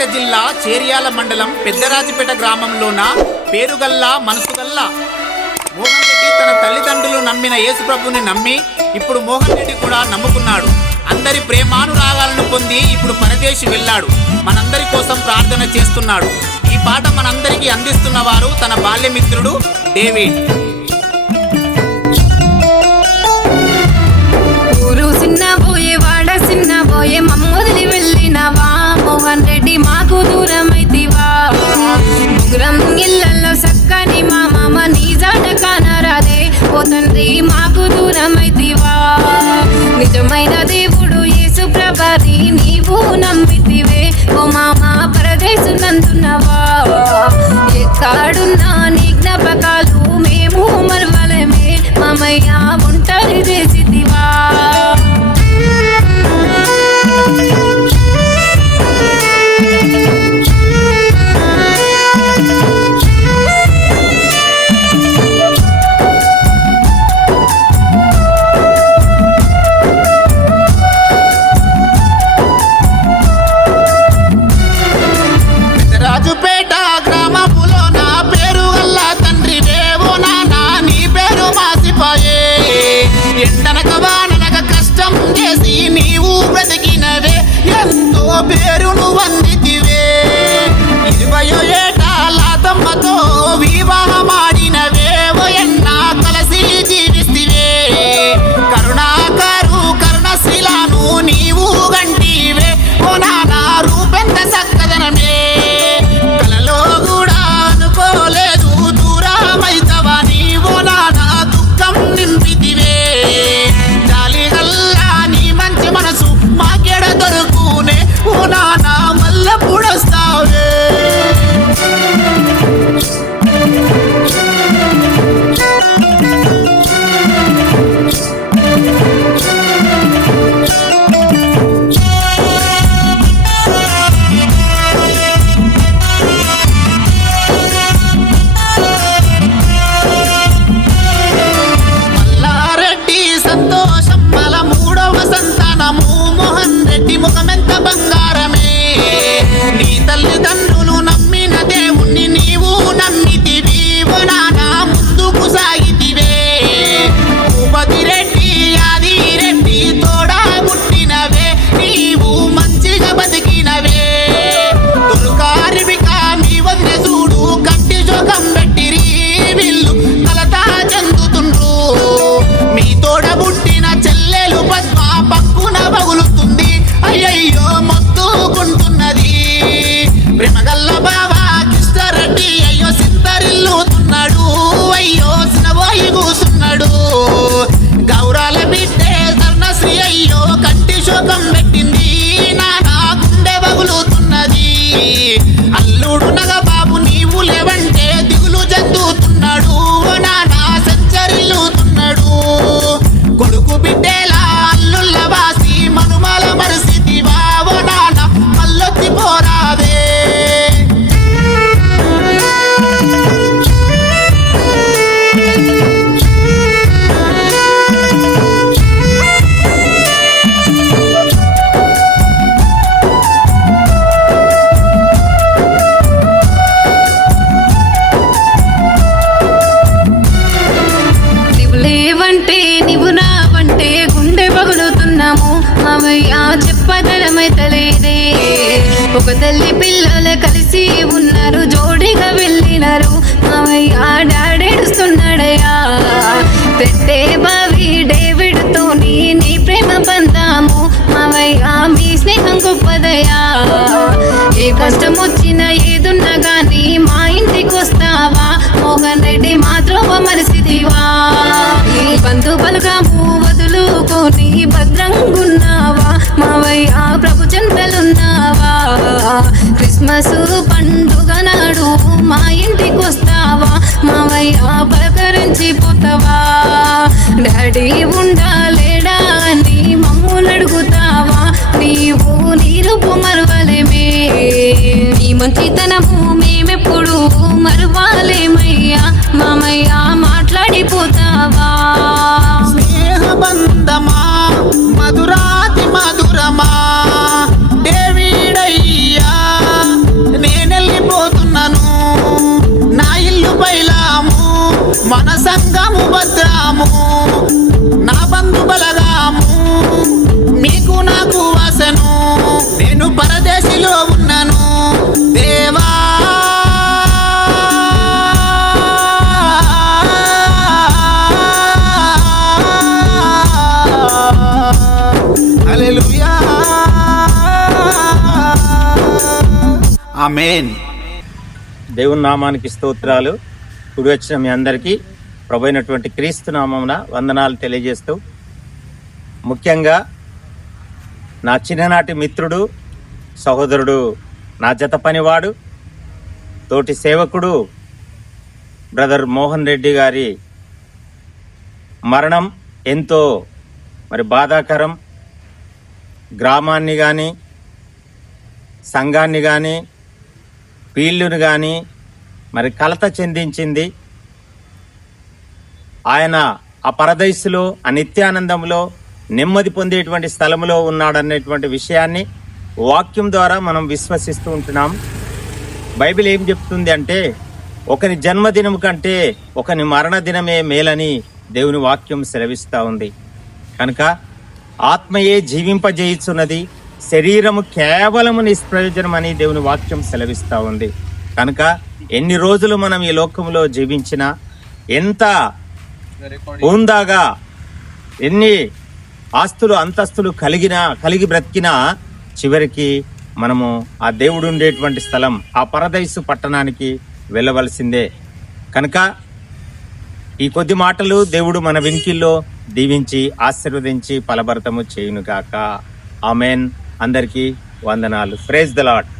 సూర్యాపేట జిల్లా చేర్యాల మండలం పెద్దరాజపేట గ్రామంలోన పేరుగల్లా మనసుగల్లా మోహన్ రెడ్డి తన తల్లిదండ్రులు నమ్మిన యేసుప్రభుని నమ్మి ఇప్పుడు మోహన్ రెడ్డి కూడా నమ్ముకున్నాడు. అందరి ప్రేమానురాగాలను పొంది ఇప్పుడు పరదేశి వెళ్ళాడు. మనందరి కోసం ప్రార్థన చేస్తున్నాడు. ఈ పాట మనందరికీ అందిస్తున్న వారు తన బాల్యమిత్రుడు డేవిడ్. ఊరు చిన్నబోయే వాడ చిన్నబోయే మమ్మొదిలి వెళ్ళినవా మోహన్ రెడ్డి మాకు దూరమైతివా. ముగ్గురం ఇళ్ళల్లో చక్కని మా మామ నీ జాట కానరాదే ఓ తండ్రి మాకు దూరమైతివా. నిజమైన దేవుడు యేసు ప్రభాని నీవు నమ్మితివే ఓ మామ పరదేశునందున్నవా. ఎక్కడున్నా నీ జ్ఞాపకాలు మేము మరవలేమే మామయ్య ఒంటరి చేసితివా. రాజుపేట గ్రామములో నా పేరు గల్లా తండ్రి వేవో నానా నీ పేరు మాసిపోయే. ఎండనక వాననక కష్టం చేసి నీవు బ్రతికినవే ఎంతో పేరును వందితివే. 20 ఏటాల తమ్మతో వివాహమాడినవే ఓయన్న కలసి జీవిస్తివే. కరుణాకరు కరుణశీలను నీవు గంటివే ఓ నానా రూపెంత సక్కదనమే. కలలో కూడా అనుకోలేదు దూరమైతవా నీవో నానా దుఃఖం నింపితివే. జాలిగల్లా నీ మంచి మనసు మాకెడ దొరుకునే ఓ నానా మల్లెప్పుడొస్తావే. మల్లారెడ్డి సంతోషం మల 3వ సంతానము మోహన్ రెడ్డి ముఖమెంత బంగారమే. నీ తల్లిదండ్రులు నమ్మిన దేవుణ్ణి నీవు నమ్మితివి ఓ నానా ముందుకు సాగితివే. భూపతి రెడ్డి ఆది రెడ్డి తోడా పుట్టినవే నీవు మంచిగా బతికినవే. దుర్గారివిక నీ వదిన చూడు కంటి జోకం పెట్టిరి వీళ్ళు కలతా చెందుతుండ్రు. మీ తోడ పుట్టిన చెల్లెలు పద్మ పక్కున పగులుతుంది అయ్యయ్యో మొత్తుకుంటున్నది. ప్రేమగల్ల బావా కృష్ణారెడ్డి అయ్యో సింతరిల్లుతున్నాడు అయ్యో సినబోయి కూసున్నాడు. గౌరాల బిడ్డే సర్ణశ్రీ అయ్యో కంటి శోకం పెట్టింది నానా గుండె పగులుతున్నది. అల్లుడు నగ బాబు నీవు లేవంటే దిగులు చెందుతున్నాడు ఓ నానా సంచరిల్లుతున్నాడు. కొడుకు బిడ్డేలా అల్లుళ్ళ వాసి మనుమల పరిస్థితివా ఓ నానా మల్లొత్తి పోరాదే. నీవు లేవంటే నీవు నావంటే గుండె పగులుతున్నాము మామయ్య చెప్పదలమైతలేదే. ఒక తల్లి పిల్లలు కలిసి ఉన్నారు జోడిగా వెళ్ళినారు మామయ్య డాడేడుస్తున్నాడయ్యా. పెట్టే బావి డేవిడ్తో నీ ప్రేమ బంధాము మామయ్య మీ స్నేహం గొప్పదయ్యా. ఏ కష్టం వచ్చినా ఏదున్నా గానీ మా ఇంటికి వస్తావా మోహన్ రెడ్డి మాత్రం మరిసిదివా. ఈ బంధు బలగాము వదులుకొని భద్రంగున్నావా మావయ్య ప్రభు చెంతలున్నావా. క్రిస్మస్ పండుగ నాడు మా ఇంటికి వస్తావా మావయ్య పలకరించిపోతావా. డాడీ ఉండాలేడా అని మమ్ములు అడుగుతావా నీవు నీ రూపు మరవలేమే. నీ మంచితనము మేమెప్పుడు మరవాలేమయ్యా మామయ్య మాట్లాడిపోతావా. స్నేహబంధమా మధురాతి మధురమా డేవిడయ్యా బలగాము, నా బంధు బలగాము, మీకు నాకు వాసను, నేను పరదేశిలో ఉన్నాను దేవా. హల్లెలూయా, ఆమేన్. దేవుని నామానికి స్తోత్రాలు. కూడి వచ్చిన మీ అందరికీ ప్రభు అయినటువంటి క్రీస్తు నామమున వందనాలు తెలియజేస్తూ, ముఖ్యంగా నా చిన్ననాటి మిత్రుడు, సహోదరుడు, నా జత పనివాడు, తోటి సేవకుడు బ్రదర్ మోహన్ రెడ్డి గారి మరణం ఎంతో బాధాకరం. గ్రామాన్ని కానీ, సంఘాన్ని కానీ, ఫీల్డ్ను కానీ కలత చెందించింది. ఆయన ఆ పరదైసులో, ఆ నిత్యానందంలో, నెమ్మది పొందేటువంటి స్థలంలో ఉన్నాడనేటువంటి విషయాన్ని వాక్యం ద్వారా మనం విశ్వసిస్తూ ఉంటున్నాం. బైబిల్ ఏం చెప్తుంది అంటే, ఒకని జన్మదినం కంటే ఒకని మరణదినమే మేలని దేవుని వాక్యం సెలవిస్తూ ఉంది. కనుక ఆత్మయే జీవింపజేయుచున్నది, శరీరము కేవలము నిష్ప్రయోజనమని దేవుని వాక్యం సెలవిస్తూ ఉంది. కనుక ఎన్ని రోజులు మనం ఈ లోకంలో జీవించినా, ఎంత హుందాగా, ఎన్ని ఆస్తులు అంతస్తులు కలిగి బ్రతికినా, చివరికి మనము ఆ దేవుడు ఉండేటువంటి స్థలం, ఆ పరదైసు పట్టణానికి వెళ్ళవలసిందే. కనుక ఈ కొద్ది మాటలు దేవుడు మన వెనుకల్లో దీవించి ఆశీర్వదించి ఫలభరితము చేయునుగాక. ఆమేన్. అందరికీ వందనాలు. Praise the lord.